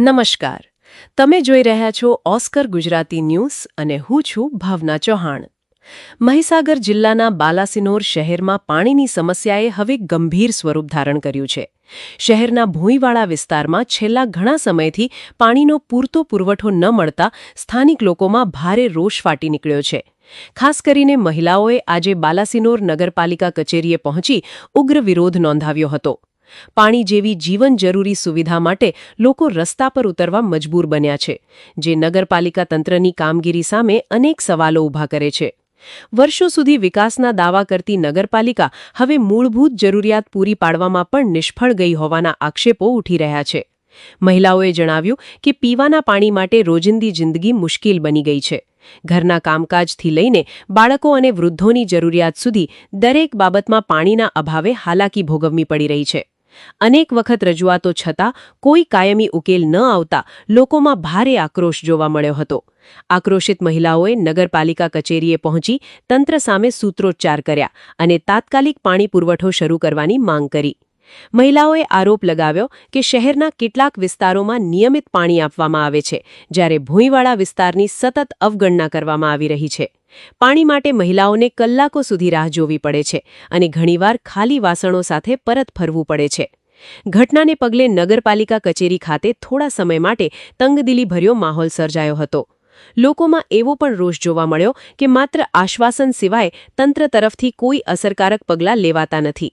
નમસ્કાર. તમે જોઈ રહ્યા છો ઓસ્કર ગુજરાતી ન્યૂઝ અને હું છું ભાવના ચૌહાણ. મહીસાગર જિલ્લાના બાલાસિનોર શહેરમાં પાણીની સમસ્યાએ હવે ગંભીર સ્વરૂપ ધારણ કર્યું છે. શહેરના ભૂંયવાળા વિસ્તારમાં છેલ્લા ઘણા સમયથી પાણીનો પૂરતો પુરવઠો ન મળતા સ્થાનિક લોકોમાં ભારે રોષ ફાટી નીકળ્યો છે. ખાસ કરીને મહિલાઓએ આજે બાલાસિનોર નગરપાલિકા કચેરીએ પહોંચી ઉગ્ર વિરોધ નોંધાવ્યો હતો. પાણી જેવી જીવન જરૂરી સુવિધા માટે લોકો રસ્તા પર ઉતરવા મજબૂર બન્યા છે, જે નગરપાલિકા તંત્રની કામગીરી સામે અનેક સવાલો ઊભા કરે છે. વર્ષો સુધી વિકાસના દાવા કરતી નગરપાલિકા હવે મૂળભૂત જરૂરિયાત પૂરી પાડવામાં પણ નિષ્ફળ ગઈ હોવાના આક્ષેપો ઉઠી રહ્યા છે. મહિલાઓએ જણાવ્યું કે પીવાના પાણી માટે રોજિંદી જિંદગી મુશ્કેલ બની ગઈ છે. ઘરના કામકાજથી લઈને બાળકો અને વૃદ્ધોની જરૂરિયાત સુધી દરેક બાબતમાં પાણીના અભાવે હાલાકી ભોગવવી પડી રહી છે. અનેક વખત રજૂઆતો છતાં કોઈ કાયમી ઉકેલ ન આવતા લોકોમાં ભારે આક્રોશ જોવા મળ્યો હતો. આક્રોશિત મહિલાઓએ નગરપાલિકા કચેરીએ પહોંચી તંત્ર સામે સૂત્રોચ્ચાર કર્યા અને તાત્કાલિક પાણી પુરવઠો શરૂ કરવાની માંગ કરી. મહિલાઓએ આરોપ લગાવ્યો કે શહેરના કેટલાક વિસ્તારોમાં નિયમિત પાણી આપવામાં આવે છે, જ્યારે ભૂંયવાળા વિસ્તારની સતત અવગણના કરવામાં આવી રહી છે. પાણી માટે મહિલાઓને કલાકો સુધી રાહ જોવી પડે છે અને ઘણીવાર ખાલી વાસણો સાથે પરત ફરવું પડે છે. ઘટનાને પગલે નગરપાલિકા કચેરી ખાતે થોડા સમય માટે તંગદિલીભર્યો માહોલ સર્જાયો હતો. લોકોમાં એવો પણ રોષ જોવા મળ્યો કે માત્ર આશ્વાસન સિવાય તંત્ર તરફથી કોઈ અસરકારક પગલાં લેવાતા નથી.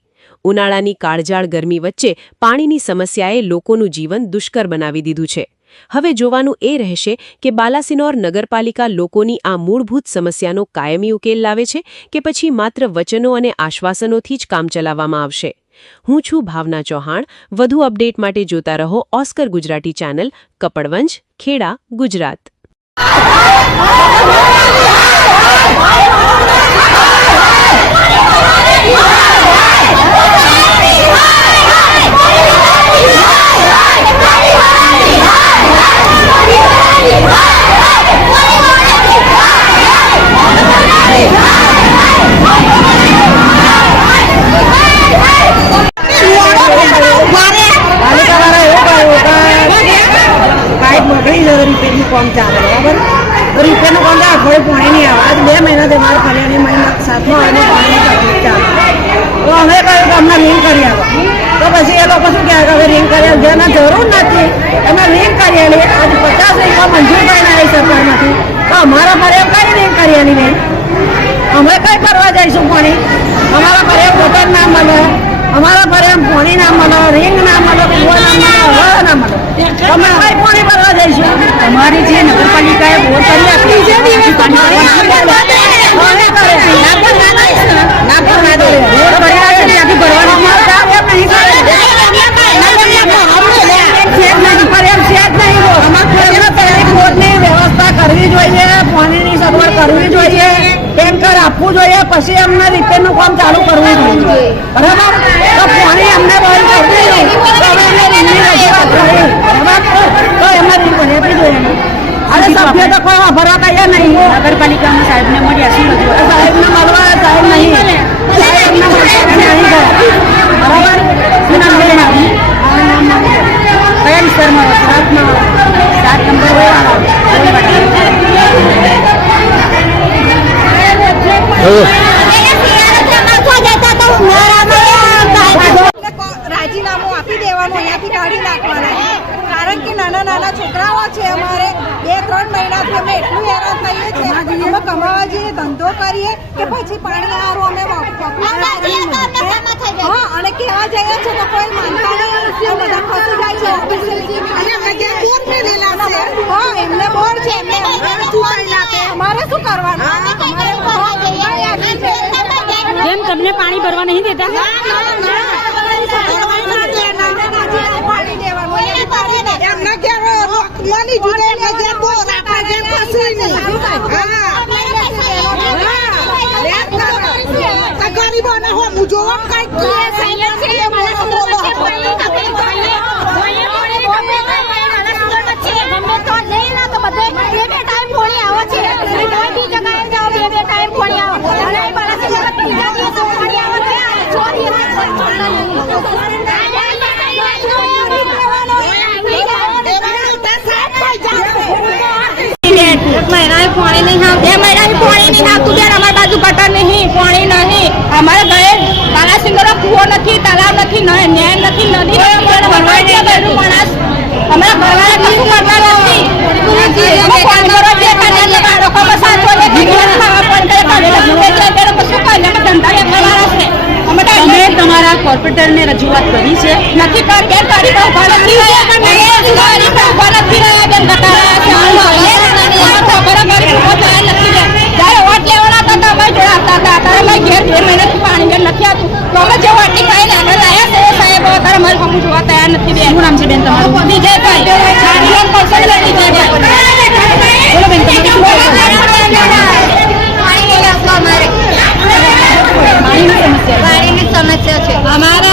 ઉનાળાની કાળઝાળ ગરમી વચ્ચે પાણીની સમસ્યાએ લોકોનું જીવન દુષ્કર બનાવી દીધું છે. હવે જોવાનું એ રહેશે કે બાલાસિનોર નગરપાલિકા લોકોની આ મૂળભૂત સમસ્યાનો કાયમી ઉકેલ લાવે છે કે પછી માત્ર વચનો અને આશ્વાસનોથી જ કામ ચલાવવામાં આવશે. હું છું ભાવના ચૌહાણ. વધુ અપડેટ માટે જોતા રહો ઓસ્કર ગુજરાતી ચેનલ, કપડવંજ, ખેડા, ગુજરાત. काम चाले बराबर रिपेयर નું કામ થાય કોઈ પાણી નહીં આવે. આજ 2 મહિનાથી મારે ફરિયાની મહિના 7મા મહિને પાણી તકલીફ ચાલે. તો અમે કહ્યું કે અમને રિંગ કરી આવો. તો પછી એ લોકો શું કહે કે હવે રિંગ કરી જેના જરૂર નથી અમે રિંગ કરી આલી. આજ 50 રિંગો મંજૂર કરીને આવી સરકારમાંથી. તો અમારા ફરિયાદ કઈ રિંગ કરી આલી નહીં. અમે કઈ કરવા જઈશું પાણી? અમારા ફરિયાદ ગટર ના મળે, અમારા ફરિયાદ પાણી ના મળે, રિંગ ના મળે, કુવા ના મળે, હવા ના મળે. અમે કઈ પાણી ભરવા જઈશું? અમારી જે નગરપાલિકાએ બોર કરી આપી છે વ્યવસ્થા કરવી જોઈએ, પાણીની સગવડ કરવી જોઈએ, ટેન્કર આપવું જોઈએ, પછી અમને રિપેરનું કામ ચાલુ કરવું જોઈએ. બરાબર? તો પાણી અમને બંધ કરવું જોઈએ. તો એમાં આપી જોઈએ. અરે સભ્ય તો કોઈ ભરવા તૈયાર નહીં. નગરપાલિકામાં સાહેબને મળ્યા શું રજૂઆત? સાહેબને મળવા સાહેબ નહીં. સાહેબને મળવા નહીં ગયા. બરાબર? શું નામ છે એના? કયા વિસ્તારમાં? 7 નંબર રાજીનામું આપી દેવાનું, અહીંયાથી કાઢી નાખવાના. કારણ કે નાના નાના છોકરાઓ છે અમારે. 2-3 મહિનાથી અમે એટલું હેરાન થઈએ છીએ. અમે કમાવા જઈએ, ધંધો કરીએ કે પછી પાણી સારું અમે અને કેવા જઈએ છે તો કોઈ માનતા નહીં. બધા ફસી જાય છે. હા, એમને બોર છે, અમારે શું કરવાનું? જેમ તમને પાણી ભરવા નહીં દેતા? ગરીબોને હું જોવા કઈ પાણી નહીં આવતું 2 મહિનાથી પાણી નહીં આવતું બેન અમારી બાજુ ગટર નહીં પાણી નહીં અમારે ઘરે બાલાસિંગરો કૂવો નથી તલાવ નથી નેર નથી નદી ભરવાઈ નહીં ગયું માણસ અમારા ઘરવાળા કશું કરતા નથી ફોન કરો જે કાઢે બાળકોમાં સાચો લે ખાવા પણ કરે શું કરે ધંધા કરવાના છે અમે તમારા કોર્પોરેટરને રજૂઆત કરી છે નથી કરી બેન તારી પર ઉભા નથી રહ્યા બેન બતાવ્યા છે ખબર નથી જ્યારે વોટ લેવાના હતા તો અમે જોડાતા હતા ત્યારે અમે ઘેર 2 મહિનાથી પાણી બેન નથી આવતું તો અમે જે વોટની ખાઈને આગળ આવ્યા તે સાહેબ અત્યારે અમારે હમું જોવા તૈયાર નથી બેન શું નામ છે બેન તમારું વિજયભાઈ જાણીને પૈસા વિજયભાઈ બોલો બેન પાણીની સમસ્યા છે અમારે